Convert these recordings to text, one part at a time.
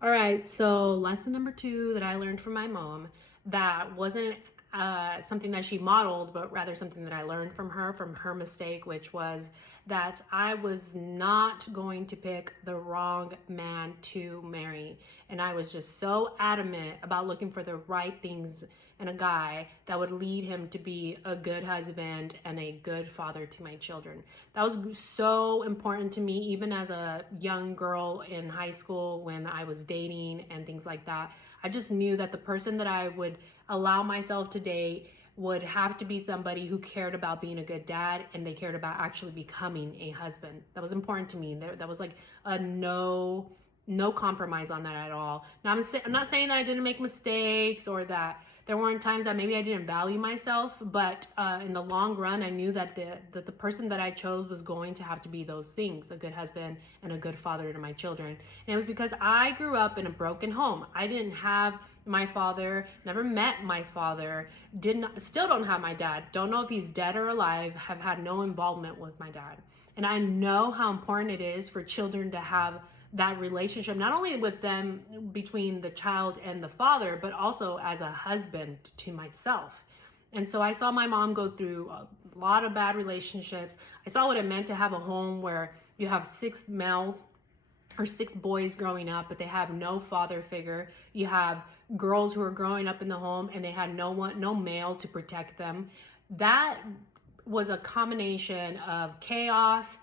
All right, so lesson number two that I learned from my mom that wasn't something that she modeled, but rather something that I learned from her mistake, which was that I was not going to pick the wrong man to marry. And I was just so adamant about looking for the right things in a guy that would lead him to be a good husband and a good father to my children. That was so important to me, even as a young girl in high school when I was dating and things like that. I just knew that the person that I would allow myself to date would have to be somebody who cared about being a good dad and they cared about actually becoming a husband. That was important to me. That was like a no compromise on that at all. Now I'm not saying that I didn't make mistakes or that there weren't times that maybe I didn't value myself, but in the long run, I knew that the person that I chose was going to have to be those things: a good husband and a good father to my children. And it was because I grew up in a broken home. I didn't have my father, never met my father, still don't have my dad, don't know if he's dead or alive, have had no involvement with my dad. And I know how important it is for children to have that relationship, not only with them between the child and the father, but also as a husband to myself. And so I saw my mom go through a lot of bad relationships. I saw what it meant to have a home where you have six males or six boys growing up, but they have no father figure. You have girls who are growing up in the home and they had no male to protect them. That was a combination of chaos,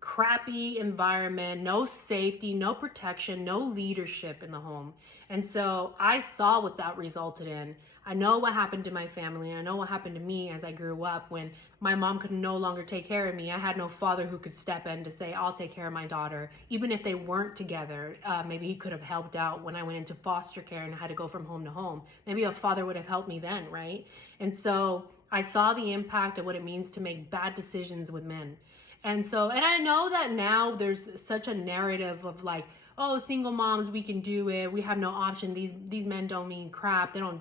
crappy environment, no safety, no protection, no leadership in the home. And so I saw what that resulted in. I know what happened to my family, and I know what happened to me as I grew up when my mom could no longer take care of me. I had no father who could step in to say, I'll take care of my daughter. Even if they weren't together, maybe he could have helped out when I went into foster care and had to go from home to home. Maybe a father would have helped me then, right? And so I saw the impact of what it means to make bad decisions with men. And I know that now there's such a narrative of like, oh, single moms, we can do it. We have no option. These men don't mean crap. They don't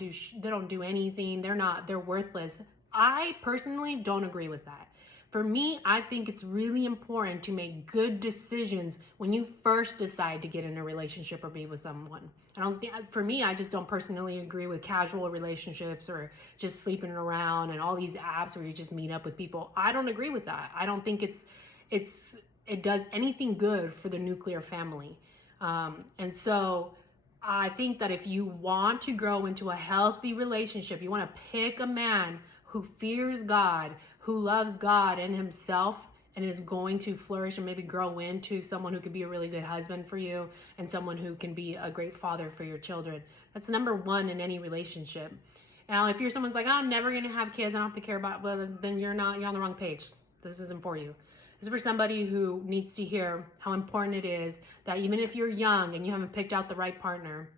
do anything. They're worthless. I personally don't agree with that. For me, I think it's really important to make good decisions when you first decide to get in a relationship or be with someone. I don't think, for me, I just don't personally agree with casual relationships or just sleeping around and all these apps where you just meet up with people. I don't agree with that. I don't think it does anything good for the nuclear family. And so I think that if you want to grow into a healthy relationship, you want to pick a man who fears God, who loves God and himself, and is going to flourish and maybe grow into someone who could be a really good husband for you and someone who can be a great father for your children. That's number one in any relationship. Now, if you're someone's like, oh, I'm never going to have kids, I don't have to care about, well, then you're on the wrong page. This isn't for you. This is for somebody who needs to hear how important it is that even if you're young and you haven't picked out the right partner,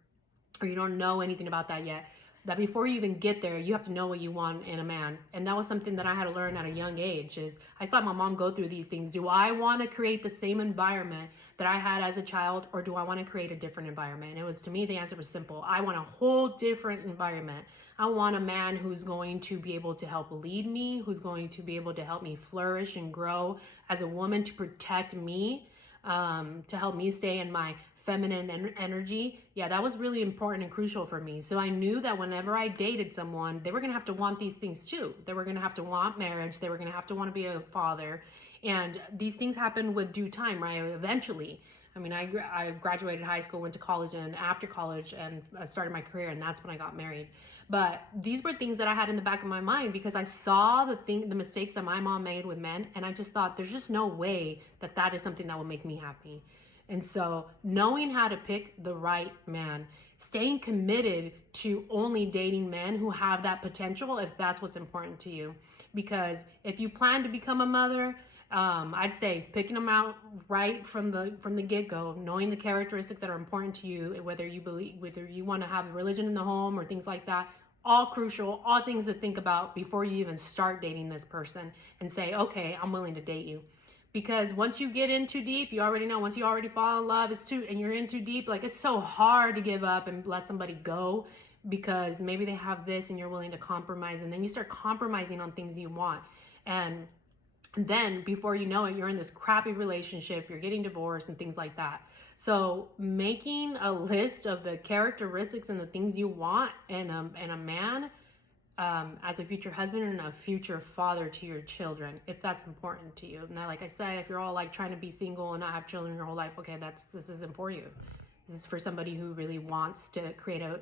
or you don't know anything about that yet, that before you even get there, you have to know what you want in a man. And that was something that I had to learn at a young age. Is I saw my mom go through these things. Do I want to create the same environment that I had as a child, or do I want to create a different environment? And it was, to me, the answer was simple. I want a whole different environment. I want a man who's going to be able to help lead me, who's going to be able to help me flourish and grow as a woman, to protect me, to help me stay in my feminine energy. Yeah, that was really important and crucial for me. So I knew that whenever I dated someone, they were going to have to want these things too. They were going to have to want marriage. They were going to have to want to be a father. And these things happen with due time, right? Eventually. I mean, I graduated high school, went to college, and after college, and started my career, and that's when I got married. But these were things that I had in the back of my mind because I saw the mistakes that my mom made with men, and I just thought there's just no way that that is something that will make me happy. And so knowing how to pick the right man, staying committed to only dating men who have that potential, if that's what's important to you. Because if you plan to become a mother, I'd say picking them out right from the get-go, knowing the characteristics that are important to you, whether you want to have religion in the home or things like that, all crucial, all things to think about before you even start dating this person and say, okay, I'm willing to date you. Because once you get in too deep, you already know, once you already fall in love, and you're in too deep, like it's so hard to give up and let somebody go because maybe they have this and you're willing to compromise, and then you start compromising on things you want. And then before you know it, you're in this crappy relationship, you're getting divorced and things like that. So making a list of the characteristics and the things you want in a man, as a future husband and a future father to your children, if that's important to you. Now, like I said, if you're all like trying to be single and not have children your whole life, okay, this isn't for you. This is for somebody who really wants to create a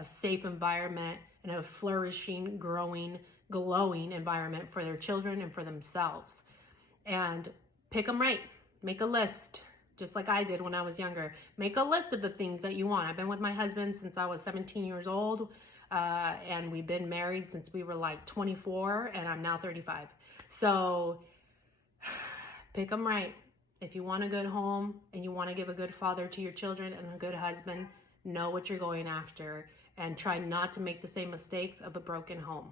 safe environment and a flourishing, growing, glowing environment for their children and for themselves. And pick them right. Make a list, just like I did when I was younger. Make a list of the things that you want. I've been with my husband since I was 17 years old. And we've been married since we were like 24, and I'm now 35. So pick them right. If you want a good home and you want to give a good father to your children and a good husband, know what you're going after and try not to make the same mistakes of a broken home.